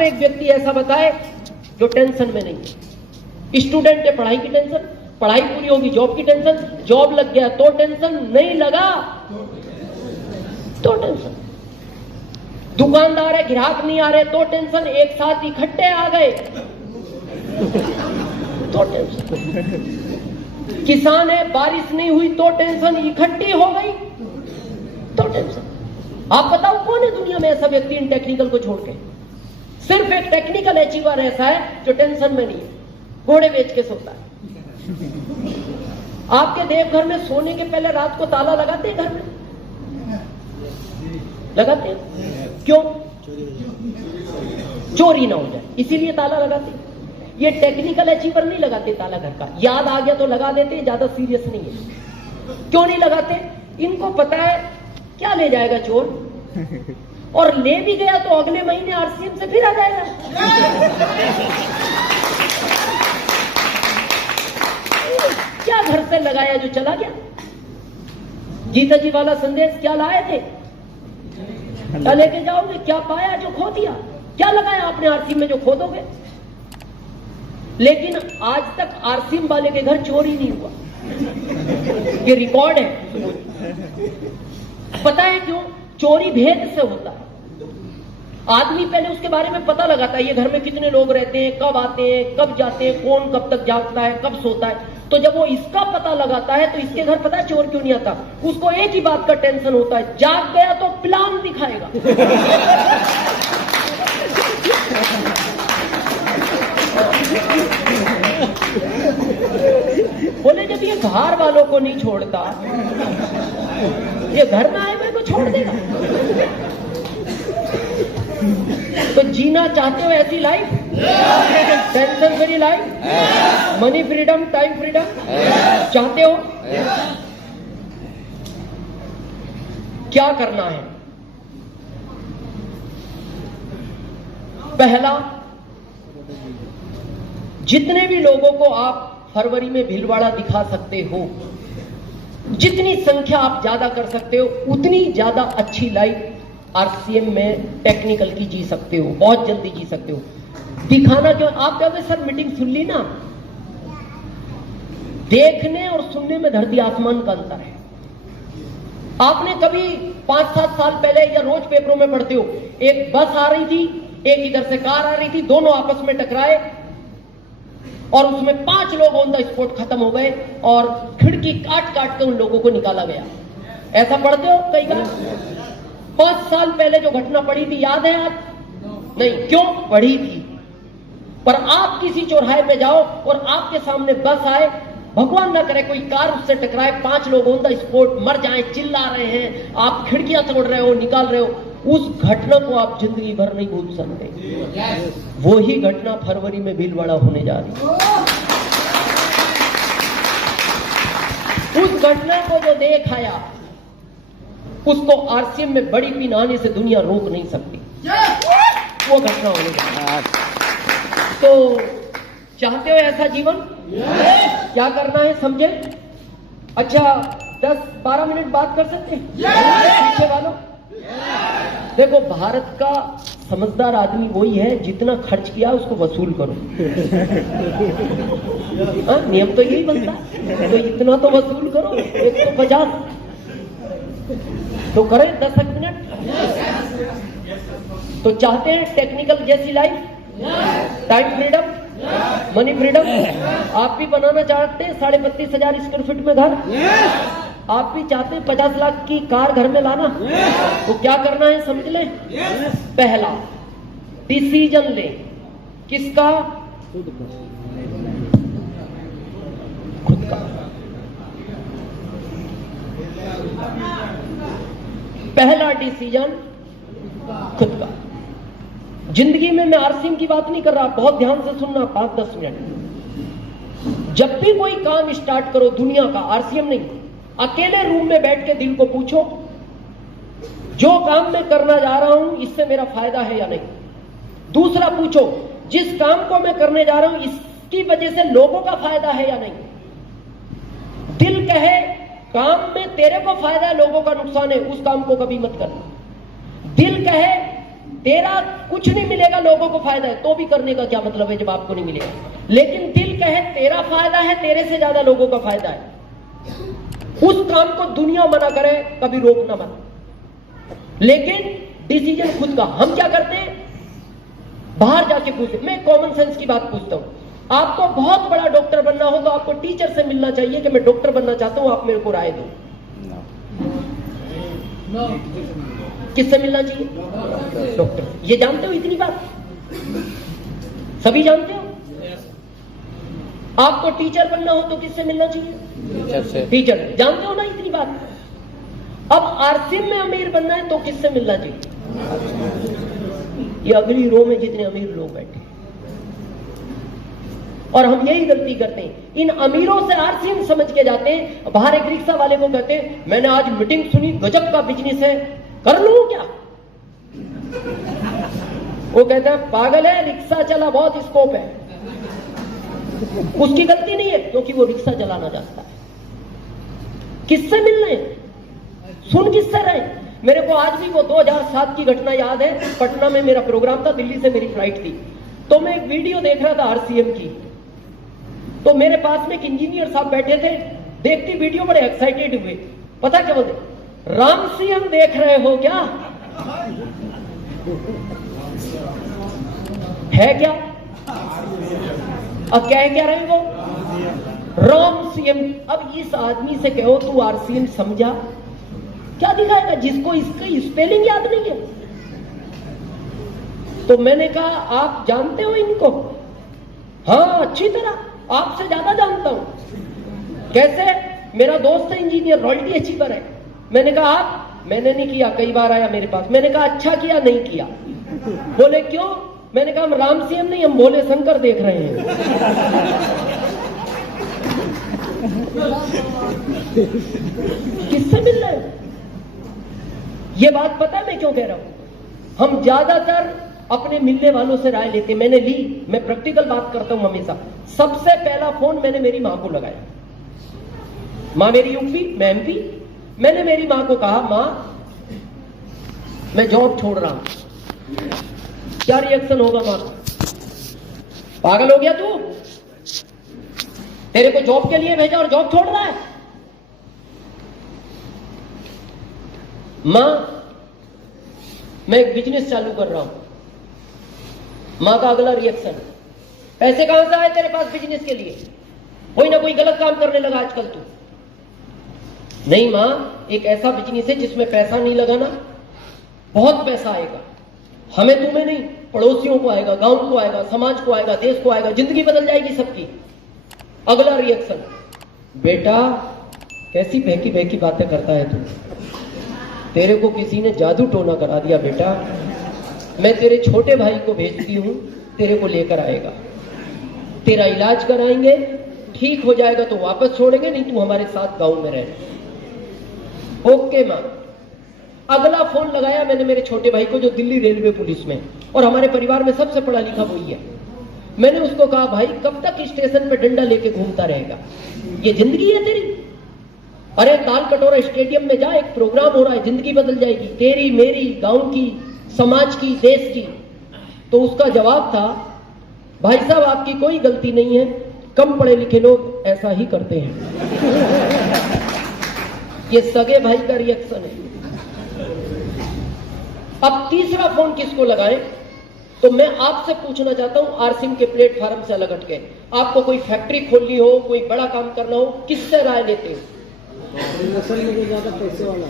में एक व्यक्ति ऐसा बताए जो टेंशन में नहीं है। स्टूडेंट है, पढ़ाई की टेंशन, पढ़ाई पूरी होगी जॉब की टेंशन, जॉब लग गया तो टेंशन, नहीं लगा तो टेंशन, दुकानदार है, ग्राहक नहीं आ रहे तो टेंशन, एक साथ इकट्ठे आ गए तो टेंशन, किसान है, बारिश नहीं हुई तो टेंशन, इकट्ठी हो गई तो टेंशन। आप बताओ कौन है दुनिया में ऐसा व्यक्ति इन टेक्निकल को छोड़ के? सिर्फ एक टेक्निकल अचीवर ऐसा है जो टेंशन में नहीं है, घोड़े बेच के सोता है। आपके देवघर में सोने के पहले रात को ताला लगाते हैं? घर में लगाते हैं? क्यों? चोरी ना हो जाए, इसीलिए ताला लगाते हैं। ये टेक्निकल अचीवर नहीं लगाते ताला घर का, याद आ गया तो लगा देते हैं, ज्यादा सीरियस नहीं है। क्यों नहीं लगाते? इनको पता है क्या ले जाएगा चोर, और ले भी गया तो अगले महीने आरसीएम से फिर आ जाएगा। क्या घर से लगाया जो चला गया? गीता जी वाला संदेश क्या लाए थे? क्या लेके जाओगे? क्या पाया जो खो दिया? क्या लगाया आपने आरसीएम में जो खो दोगे? लेकिन आज तक आरसीएम वाले के घर चोरी नहीं हुआ, ये रिकॉर्ड है। पता है क्यों? चोरी भेद से होता है। आदमी पहले उसके बारे में पता लगाता है, ये घर में कितने लोग रहते हैं, कब आते हैं, कब जाते हैं, कौन कब तक जागता है, कब सोता है। तो जब वो इसका पता लगाता है तो इसके घर पता है चोर क्यों नहीं आता? उसको एक ही बात का टेंशन होता है, जाग गया तो प्लान दिखाएगा। बोले जब ये बाहर वालों को नहीं छोड़ता, ये घर में आए हुए को छोड़ देगा। तो जीना चाहते हो ऐसी life, tension free life, money freedom, time freedom चाहते हो? क्या करना है? पहला, जितने भी लोगों को आप फरवरी में भीलवाड़ा दिखा सकते हो, जितनी संख्या आप ज्यादा कर सकते हो, उतनी ज्यादा अच्छी लाइफ आरसीएम में टेक्निकल की जी सकते हो, बहुत जल्दी जी सकते हो। दिखाना क्यों? आप कहोगे सर मीटिंग सुन ली ना, देखने और सुनने में धरती आसमान का अंतर है। आपने कभी 5-7 साल पहले, या रोज पेपरों में पढ़ते हो, एक बस आ रही थी, एक इधर से कार आ रही थी, दोनों आपस में टकराए और उसमें 5 लोग ऑन द स्पॉट खत्म हो गए और खिड़की काट काट के उन लोगों को निकाला गया। ऐसा पढ़ते हो कई बार? 5 साल पहले जो घटना पड़ी थी याद है आप? नहीं। क्यों पढ़ी थी? पर आप किसी चौराहे पे जाओ और आपके सामने बस आए, भगवान ना करे कोई कार उससे टकराए, 5 लोग ऑन द स्पॉट मर जाएं, चिल्ला रहे हैं, आप खिड़कियां तोड़ रहे हो, निकाल रहे हो, उस घटना को आप जिंदगी भर नहीं भूल सकते। वो ही घटना फरवरी में भीलवाड़ा होने जा रही है। उस घटना को जो देख आया, उसको आरसीएम में बड़ी पिनाने से दुनिया रोक नहीं सकती। वो घटना होने जा रही है। तो चाहते हो ऐसा जीवन? क्या करना है समझे? अच्छा 10-12 मिनट बात कर सकते हैं पीछे वालों? देखो, भारत का समझदार आदमी वही है जितना खर्च किया उसको वसूल करो। नियम तो यही बनता है, तो इतना तो वसूल करो, 150 तो करें 10 मिनट। तो चाहते हैं टेक्निकल जैसी life, time freedom, money freedom? आप भी बनाना चाहते हैं 32,500 स्क्वायर फीट में घर? आप भी चाहते हैं 50 लाख की कार घर में लाना? तो क्या करना है समझ लें। पहला, डिसीजन ले। किसका? खुद का। पहला डिसीजन खुद का। जिंदगी में मैं आरसीएम की बात नहीं कर रहा, बहुत ध्यान से सुनना, 5-10 मिनट। जब भी कोई काम स्टार्ट करो दुनिया का, आरसीएम नहीं, अकेले रूम में बैठ के दिल को पूछो, जो काम मैं करना जा रहा हूं इससे मेरा फायदा है या नहीं। दूसरा पूछो, जिस काम को मैं करने जा रहा हूं इसकी वजह से लोगों का फायदा है या नहीं। दिल कहे काम में तेरे को फायदा है, लोगों का नुकसान है, उस काम को कभी मत करना। दिल कहे तेरा कुछ नहीं मिलेगा, लोगों को फायदा है, तो भी करने का क्या मतलब है जब आपको नहीं मिलेगा। लेकिन दिल कहे तेरा फायदा है, तेरे से ज्यादा लोगों का फायदा है, उस काम को दुनिया मना करे, कभी रोकना मत, लेकिन डिसीजन खुद का। हम क्या करते हैं, बाहर जाके पूछते। मैं कॉमन सेंस की बात पूछता हूं, आपको बहुत बड़ा डॉक्टर बनना हो तो आपको टीचर से मिलना चाहिए कि मैं डॉक्टर बनना चाहता हूं, आप मेरे को राय दो। किससे मिलना चाहिए? डॉक्टर। ये जानते हो इतनी बात? सभी जानते हो? आपको टीचर बनना हो तो किससे मिलना चाहिए? टीचर से। टीचर। जानते हो ना इतनी बात? अब आरसीएम में अमीर बनना है तो किससे मिलना चाहिए? ये अगली रो में जितने अमीर लोग बैठे, और हम यही गलती करते हैं, इन अमीरों से आरसीएम समझ के जाते हैं। बाहर एक रिक्शा वाले को कहते हैं मैंने आज मीटिंग सुनी, गजब का बिजनेस है, कर लूं क्या? वो कहता है पागल है, रिक्शा चला, बहुत स्कोप है। उसकी गलती नहीं है, क्योंकि वो रिक्शा चलाना जानता है। किससे मिलने, सुन किससे रहे? मेरे को आज भी वो 2007 की घटना याद है। पटना में मेरा प्रोग्राम था, दिल्ली से मेरी फ्लाइट थी, तो मैं एक वीडियो देख रहा था आरसीएम की। तो मेरे पास में एक इंजीनियर साहब बैठे थे, देखती वीडियो बड़े एक्साइटेड हुए। पता क्या बोलते? राम सीएम देख रहे हो क्या? है क्या? अब कह क्या रहे हो? राम सीएम। अब इस आदमी से कहो तू आरसीएम समझा, क्या दिखाएगा जिसको इसका स्पेलिंग याद नहीं है? तो मैंने कहा आप जानते हो इनको? हाँ अच्छी तरह, आपसे ज्यादा जानता हूं। कैसे? मेरा दोस्त है इंजीनियर, रॉयल्टी अचीवर है। मैंने कहा आप? मैंने नहीं किया, कई बार आया मेरे पास। मैंने कहा अच्छा किया नहीं किया। बोले क्यों? मैंने कहा हम राम सीएम नहीं, हम भोले शंकर देख रहे हैं। किससे मिल रहे हैं? ये बात पता है मैं क्यों कह रहा हूं? हम ज्यादातर अपने मिलने वालों से राय लेते। मैंने ली, मैं प्रैक्टिकल बात करता हूं हमेशा। सबसे पहला फोन मैंने मेरी मां को लगाया। मां मेरी यूपी, मैं एमपी। मैंने मेरी मां को कहा मां मैं जॉब छोड़ रहा हूं। क्या रिएक्शन होगा मां? पागल हो गया तू? तेरे को जॉब के लिए भेजा और जॉब छोड़ रहा है? मां मैं एक बिजनेस चालू कर रहा हूं। मां का अगला रिएक्शन, पैसे कहां से आए तेरे पास बिजनेस के लिए? कोई ना कोई गलत काम करने लगा आजकल तू। नहीं मां, एक ऐसा बिजनेस है जिसमें पैसा नहीं लगाना, बहुत पैसा आएगा। हमें तुम्हें नहीं, पड़ोसियों को आएगा, गांव को आएगा, समाज को आएगा, देश को आएगा, जिंदगी बदल जाएगी सबकी। अगला रिएक्शन, बेटा कैसी बहकी बहकी बातें करता है तू? तेरे को किसी ने जादू टोना करा दिया बेटा। मैं तेरे छोटे भाई को भेजती हूं, तेरे को लेकर आएगा, तेरा इलाज कराएंगे, ठीक हो जाएगा तो वापस छोड़ेंगे, नहीं तू हमारे साथ गांव में रह। ओके मां। अगला फोन लगाया मैंने मेरे छोटे भाई को जो दिल्ली रेलवे पुलिस में, और हमारे परिवार में सबसे पढ़ा लिखा वही है। मैंने उसको कहा भाई कब तक स्टेशन पे डंडा लेके घूमता रहेगा? ये जिंदगी है तेरी? अरे ताल कटोरा स्टेडियम में जा, एक प्रोग्राम हो रहा है, जिंदगी बदल जाएगी तेरी, मेरी, गांव की, समाज की, देश की। तो उसका जवाब था भाई साहब आपकी कोई गलती नहीं है, कम पढ़े लिखे लोग ऐसा ही करते हैं। ये सगे भाई का रिएक्शन है। अब तीसरा फोन किसको लगाएं? तो मैं आपसे पूछना चाहता हूं, आरसीएम के प्लेटफॉर्म से अलग हटके, आपको कोई फैक्ट्री खोलनी हो, कोई बड़ा काम करना हो, किससे राय लेते हो? ज्यादा पैसे वाला,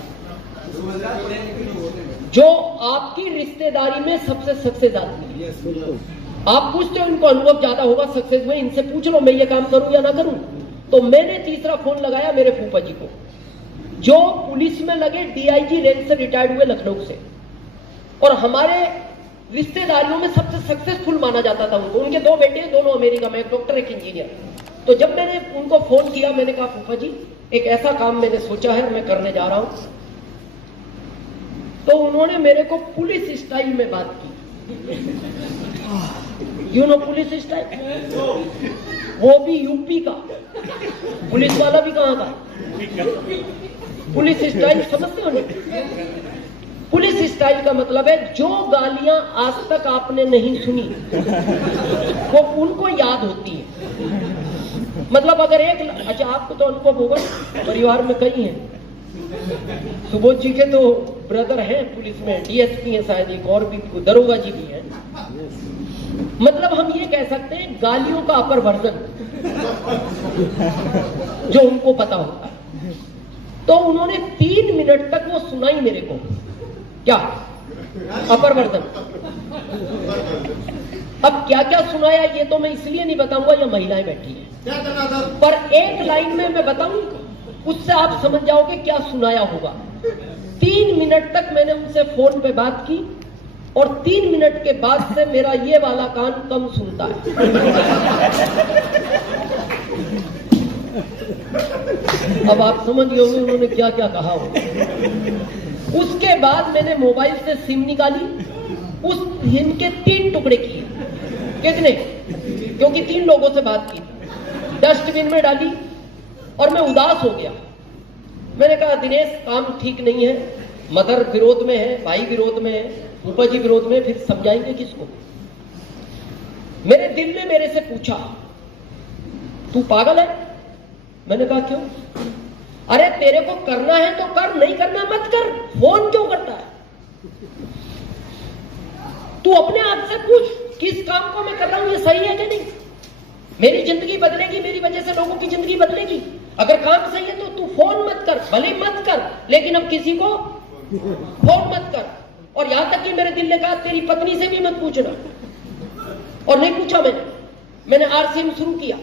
जो आपकी रिश्तेदारी में सबसे सक्सेस आदमी है। आप पूछते हो इनको अनुभव ज्यादा होगा सक्सेस में, इनसे पूछ लो मैं ये काम करूं या ना करूं। तो मैंने तीसरा फोन लगाया मेरे फूफा जी को, जो पुलिस में लगे डीआईजी रैंक से रिटायर्ड हुए लखनऊ से, और हमारे रिश्तेदारियों में सबसे सक्सेसफुल माना जाता था उनको। उनके दो बेटे हैं, दोनों अमेरिका में, एक डॉक्टर एक इंजीनियर। तो जब मैंने उनको फोन किया, मैंने कहा फूफा जी एक ऐसा काम मैंने सोचा है, मैं करने जा रहा हूं। तो उन्होंने मेरे को पुलिस स्टाइल में बात की। यू नो पुलिस स्टाइल, वो भी यूपी का, पुलिस वाला भी कहां का, पुलिस स्टाइल समझते हो नहीं? पुलिस स्टाइल का मतलब है जो गालियां आज तक आपने नहीं सुनी वो उनको याद होती है। मतलब अगर अच्छा आपको तो अनुभव होगा, परिवार में कई हैं, सुबोध जी के तो ब्रदर हैं पुलिस में, डीएसपी हैं शायद, एक और भी दरोगा जी भी हैं। मतलब हम ये कह सकते हैं गालियों का अपर वर्जन जो उनको पता होता है। तो उन्होंने 3 मिनट तक वो सुनाई मेरे को, क्या अपर वर्जन। अब क्या क्या सुनाया ये तो मैं इसलिए नहीं बताऊंगा, ये महिलाएं बैठी हैं, पर एक लाइन में मैं बताऊं, उससे आप समझ जाओगे क्या सुनाया होगा। 3 मिनट तक मैंने उनसे फोन पे बात की और 3 मिनट के बाद से मेरा ये वाला कान कम सुनता है। अब आप समझ गए होंगे उन्होंने क्या क्या कहा हो। उसके बाद मैंने मोबाइल से सिम निकाली, उस सिम के 3 टुकड़े किए। कितने? क्योंकि 3 लोगों से बात की, डस्टबिन में डाली और मैं उदास हो गया। मैंने कहा दिनेश काम ठीक नहीं है, मदर विरोध में है, भाई विरोध में है, ऊपर जी विरोध में, फिर समझाएंगे किसको। मेरे दिल ने मेरे से पूछा तू पागल है? मैंने कहा क्यों? अरे तेरे को करना है तो कर, नहीं करना मत कर, फोन क्यों करता है? तू अपने आप से पूछ किस काम को मैं कर रहा हूं, ये सही है कि नहीं? मेरी जिंदगी बदलेगी, मेरी वजह से लोगों की जिंदगी बदलेगी। अगर काम सही है तो तू फोन मत कर, भले मत कर, लेकिन अब किसी को फोन मत कर। और यहां तक कि मेरे दिल ने कहा तेरी पत्नी से भी मत पूछना, और नहीं पूछा मैंने आरसीएम शुरू किया।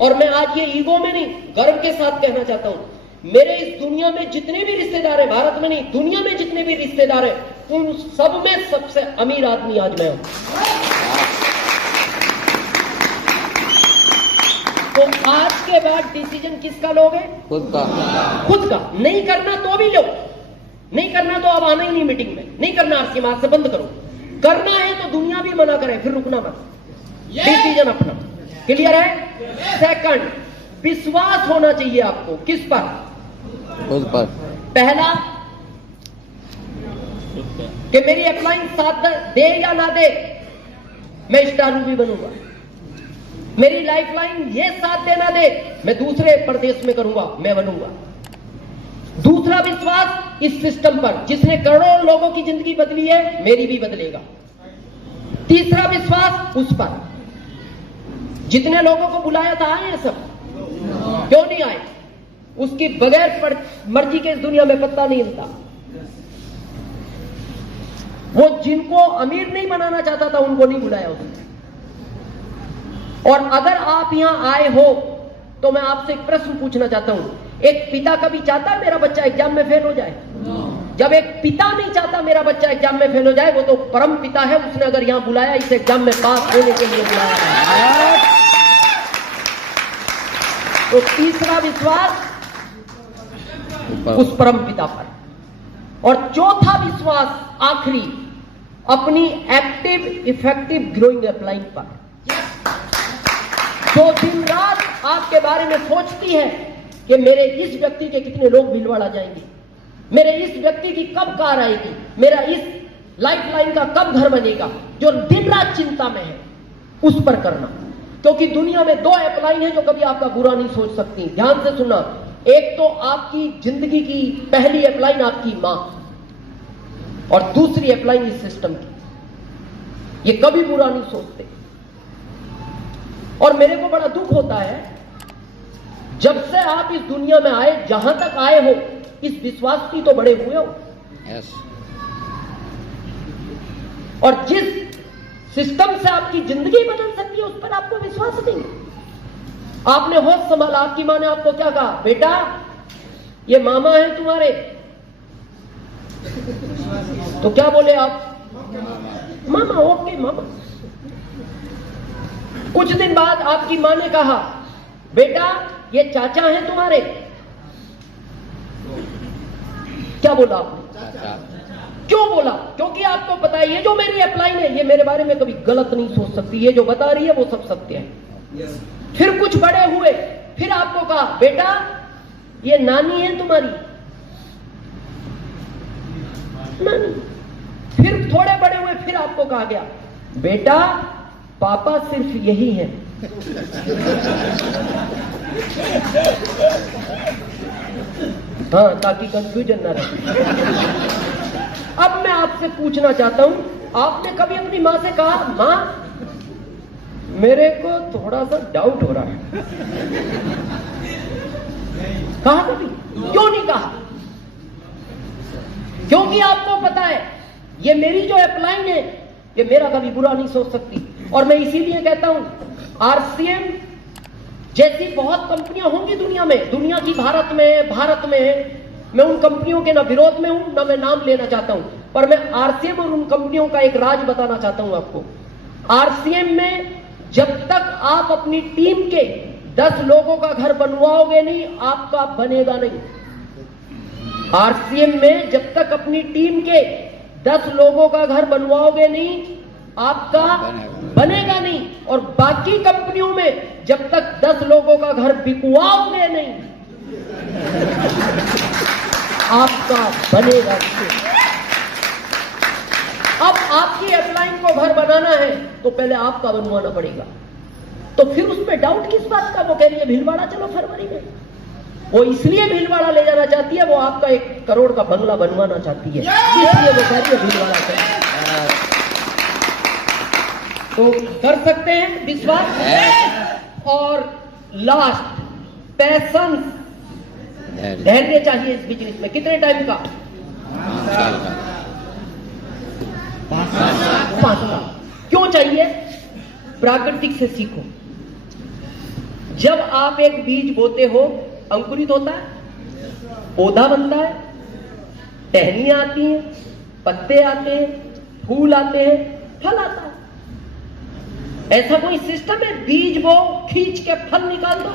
और मैं आज ये ईगो में नहीं, गर्व के साथ कहना चाहता हूं, मेरे इस दुनिया में जितने भी रिश्तेदार हैं, भारत में नहीं दुनिया में जितने भी रिश्तेदार हैं, उन सब में सबसे अमीर आदमी आज मैं हूं। तो आज के बाद डिसीजन किसका लोगे? खुद का। नहीं करना तो भी लो, नहीं करना तो अब आना ही नहीं मीटिंग में, नहीं करना आरसीएम आज से बंद करो। करना है तो दुनिया भी मना करे, फिर रुकना मत, डिसीजन अपना। क्लियर है? सेकंड, विश्वास होना चाहिए आपको। किस पर? खुद पर। पहला कि मेरी अपलाइन साथ दे या ना दे, मैं स्टार मूवी बनूंगा। मेरी लाइफलाइन ये साथ देना दे, मैं दूसरे प्रदेश में करूंगा, मैं बनूंगा। दूसरा विश्वास इस सिस्टम पर, जिसने करोड़ों लोगों की जिंदगी बदली है, मेरी भी बदलेगा। तीसरा विश्वास उस पर, जितने लोगों को बुलाया था आए सब, क्यों नहीं आए? उसकी बगैर मर्जी के इस दुनिया में पत्ता नहीं हिलता। वो जिनको अमीर नहीं बनाना चाहता था उनको नहीं बुलाया उसने। और अगर आप यहां आए हो तो मैं आपसे एक प्रश्न पूछना चाहता हूं, एक पिता कभी चाहता है मेरा बच्चा एग्जाम में फेल हो जाए? जब एक पिता नहीं चाहता मेरा बच्चा एग्जाम में फेल हो जाए, वो तो परम पिता है, उसने अगर यहां बुलाया, इस एग्जाम में पास होने के लिए बुलाया है। तो तीसरा विश्वास उस परम पिता पर। और चौथा विश्वास आखिरी, अपनी एक्टिव इफेक्टिव ग्रोइंग अपलाइन पर, जो दिन रात आपके बारे में सोचती है कि मेरे इस व्यक्ति के कितने लोग भिलवाड़ा जाएंगे, मेरे इस व्यक्ति की कब कार आएगी, मेरा इस लाइफलाइन का कब घर बनेगा, जो दिन रात चिंता में है, उस पर करना। क्योंकि दुनिया में 2 अपलाइन है जो कभी आपका बुरा नहीं सोच सकती। ध्यान से सुनना, एक तो आपकी जिंदगी की पहली अपलाइन आपकी मां, और दूसरी अपलाइन इस सिस्टम की। ये कभी बुरा नहीं सोचते। और मेरे को बड़ा दुख होता है, जब से आप इस दुनिया में आए, जहां तक आए हो, इस विश्वास की तो बड़े हुए हो। yes. और जिस सिस्टम से आपकी जिंदगी बदल सकती है, उस पर आपको विश्वास नहीं। आपने होश संभाला, आपकी मां ने आपको क्या कहा? बेटा ये मामा है तुम्हारे। तो क्या बोले आप? मामा, ओके मामा। कुछ दिन बाद आपकी मां ने कहा, बेटा ये चाचा हैं तुम्हारे। क्या बोला आपने? क्यों बोला? क्योंकि आपको पता है ये जो मेरी अपलाइन है, ये मेरे बारे में कभी गलत नहीं सोच सकती, ये जो बता रही है वो सब सत्य है। फिर कुछ बड़े हुए, फिर आपको कहा, बेटा ये नानी है तुम्हारी। सुना नहीं। फिर थोड़े बड़े हुए, फिर आपको कहा गया बेटा पापा सिर्फ यही है। हाँ, ताकि कंफ्यूजन ना रहे। अब मैं आपसे पूछना चाहता हूं, आपने कभी अपनी मां से कहा मां मेरे को थोड़ा सा डाउट हो रहा है? कहा कभी? क्यों नहीं कहा? क्योंकि आपको पता है ये मेरी जो अपलाइन है ये मेरा कभी बुरा नहीं सोच सकती। और मैं इसीलिए कहता हूं आरसीएम जैसी बहुत कंपनियां होंगी दुनिया में, दुनिया की भारत में मैं उन कंपनियों के ना विरोध में हूं ना मैं नाम लेना चाहता हूं, पर मैं आरसीएम और उन कंपनियों का एक राज बताना चाहता हूं आपको। आरसीएम में जब तक आप अपनी टीम के 10 लोगों का घर बनवाओगे नहीं, आपका बनेगा नहीं। आरसीएम में जब तक अपनी टीम के 10 लोगों का घर बनवाओगे नहीं, आपका बनेगा नहीं। और बाकी कंपनियों में जब तक 10 लोगों का घर बिकवाओगे नहीं, आपका बनेगा नहीं। अब आपकी अपलाइन को घर बनाना है तो पहले आपका बनवाना पड़ेगा। तो फिर उसमें डाउट किस बात का? वो कह रही है भीलवाड़ा चलो फरवरी में। वो इसलिए भीलवाड़ा ले जाना चाहती है, वो आपका 1 करोड़ का बंगला बनवाना चाहती है, इसलिए वो कह रही है भीलवाड़ा चलो। तो कर सकते हैं विश्वास। और लास्ट पैशंस, धैर्य चाहिए इस बिजनेस में। कितने टाइम का? 5 साल। क्यों चाहिए? प्राकृतिक से सीखो। जब आप एक बीज बोते हो, अंकुरित होता है, पौधा बनता है, टहनियां आती हैं, पत्ते आते हैं, फूल आते हैं, फल आता है। ऐसा कोई सिस्टम है बीज बो खींच के फल निकाल दो?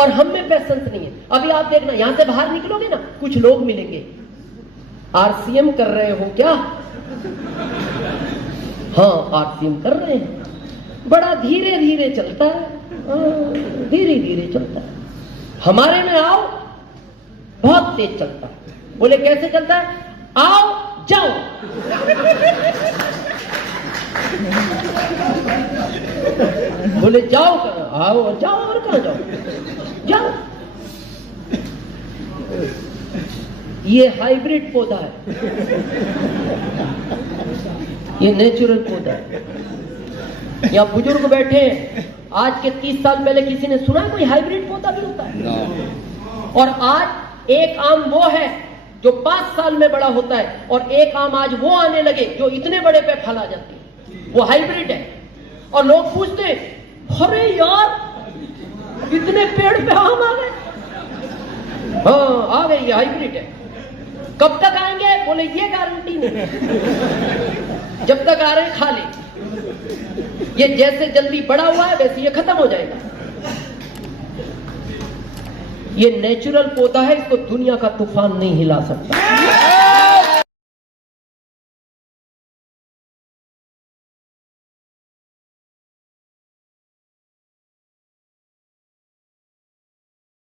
और हम में पैशंस नहीं है। अभी आप देखना, यहां से बाहर निकलोगे ना, कुछ लोग मिलेंगे, आरसीएम कर रहे हो क्या? हाँ, आरसीएम कर रहे हैं। बड़ा धीरे धीरे चलता है, धीरे धीरे चलता है। हमारे में आओ, बहुत तेज चलता है। बोले कैसे चलता है? आओ जाओ। बोले जाओ कहां? आओ और जाओ, और कहां जाओ? जाओ। ये हाइब्रिड पौधा है, ये नेचुरल पौधा है। यहाँ बुजुर्ग बैठे हैं, आज के 30 साल पहले किसी ने सुना कोई हाइब्रिड पौधा भी होता है? और आज एक आम वो है जो 5 साल में बड़ा होता है, और एक आम आज वो आने लगे जो इतने बड़े पे फल आ जाते हैं, वो हाइब्रिड है। और लोग पूछते हैं अरे यार इतने पेड़ पे आम आ गए? हाँ आ गए, ये हाइब्रिड है। कब तक आएंगे? बोले ये गारंटी नहीं है, जब तक आ रहे खा ले। ये जैसे जल्दी बड़ा हुआ है वैसे ये खत्म हो जाएगा। ये नेचुरल पौधा है, इसको दुनिया का तूफान नहीं हिला सकता।